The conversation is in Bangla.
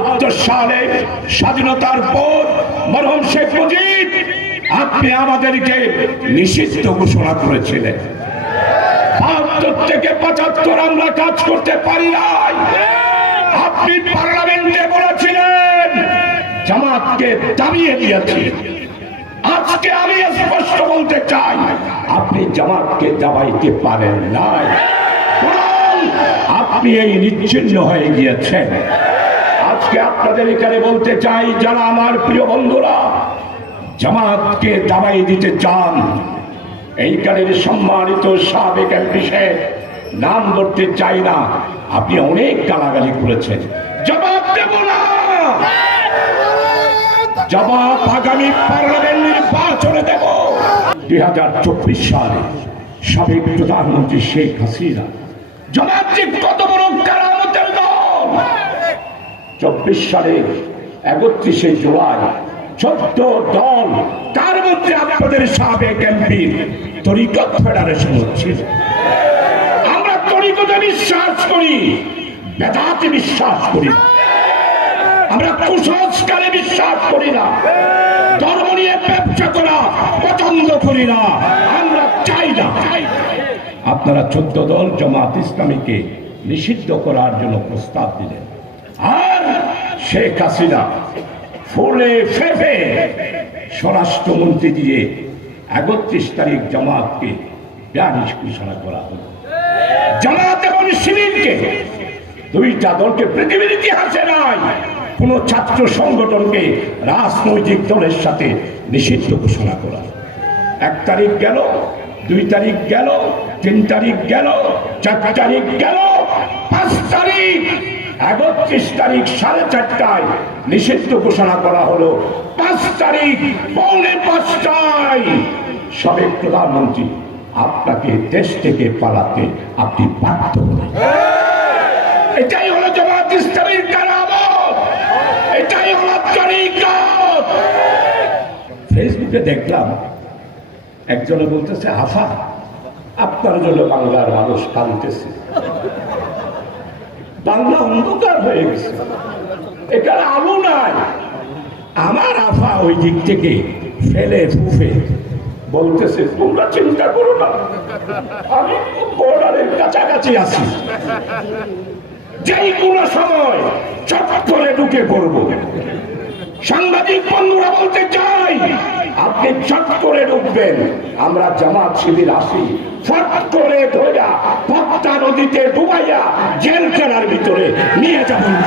৭২ সালে স্বাধীনতার পর মরহুম শেখ মুজিব আপনি আমাদেরকে নিষিদ্ধ ঘোষণা করেছিলেন। ৭২ থেকে ৭৫ আমরা কাজ করতে পারি নাই। আপনি পার্লামেন্টে বলেছিলেন জামাতকে দাবিয়ে দিয়েছি। আজকে আমি স্পষ্ট বলতে চাই আপনি জামাতকে দাবাইতে পারেন নাই, আপনি এই নিচ্ছিন্ন হয়ে গিয়েছেন। আজকে আপনাদের এখানে বলতে চাই, যারা আমার প্রিয় বন্ধুরা জামাতকে দাবাই দিতে চান, এইখানের সম্মানিত সাবেক এমপি সাহেব, নাম ধরতে চাই না, আপনি অনেক গালাগালি করেছেন। জবাব দেব না, জবাব আগামী পার্লামেন্ট নির্বাচনে দেব। 2024 সালে সাবেক প্রধানমন্ত্রী শেখ হাসিনা জবাব যে কত বড় কারামতের দল। 24 সালে 31শে জুলাই 14 দল, তার মধ্যে আপনাদের সাবেক এমপি তরিকত ফেডারেশন হচ্ছে। আমরা তরিকতে বিশ্বাস করি, বেদাতে বিশ্বাস করি, আমরা কুসংস্কারে বিশ্বাস করি না, ধর্ম নিয়ে ব্যবসা করা পছন্দ করি না, আমরা চাই না। আপনারা 14 দল জামাত ইসলামীকে নিষিদ্ধ করার জন্য প্রস্তাব দিলেন, আর শেখ হাসিনা ফুলে ফেপে স্বরাষ্ট্রমন্ত্রী দিয়ে 31 তারিখ জামাতকে বেআইনি ঘোষণা করা হল। জামাত এবং শিবিরকে, দুইটা দলকে পৃথিবীর ইতিহাসে নাই কোন ছাত্র সংগঠনকে রাজনৈতিক দলের সাথে নিষিদ্ধ ঘোষণা করা। 1 তারিখ গেল, 2 তারিখ গেল, 3 তারিখ গেল, 4 তারিখ গেল, 5 তারিখ 31 তারিখ 4:30টায় নিষিদ্ধ ঘোষণা করা হলো। 5 তারিখ 4:45টায় সাবেক প্রধানমন্ত্রী আপনাকে দেশ থেকে পালাতে আপনি বাধ্য হলেন। এটাই হলো জামাত ইসলামীর কারামত, এটাই হলো তরিকত। ফেসবুকে দেখলাম একজনে বলতেছে, আফা আপনার জন্য বাংলার মানুষ কাঁদতেছে, বাংলা অন্ধকার হয়ে গেছে, এখানে আলো নাই। আমার আফা ওই দিক থেকে ফেলে ফুফে বলতেছে, তোমরা চিন্তা করো না, আমি বর্ডারের কাছাকাছি আছি, যেই কোনো সময় চট করে ঢুকে পড়বো। সাংবাদিক বন্ধুরা বলতে চাই, আপনি চট করে ঢুকবেন, আমরা জামাত শিবির আসি, ফট করে ধরা পদ্মা নদীতে ডুবাইয়া জেলখানার ভিতরে নিয়ে যাবেন।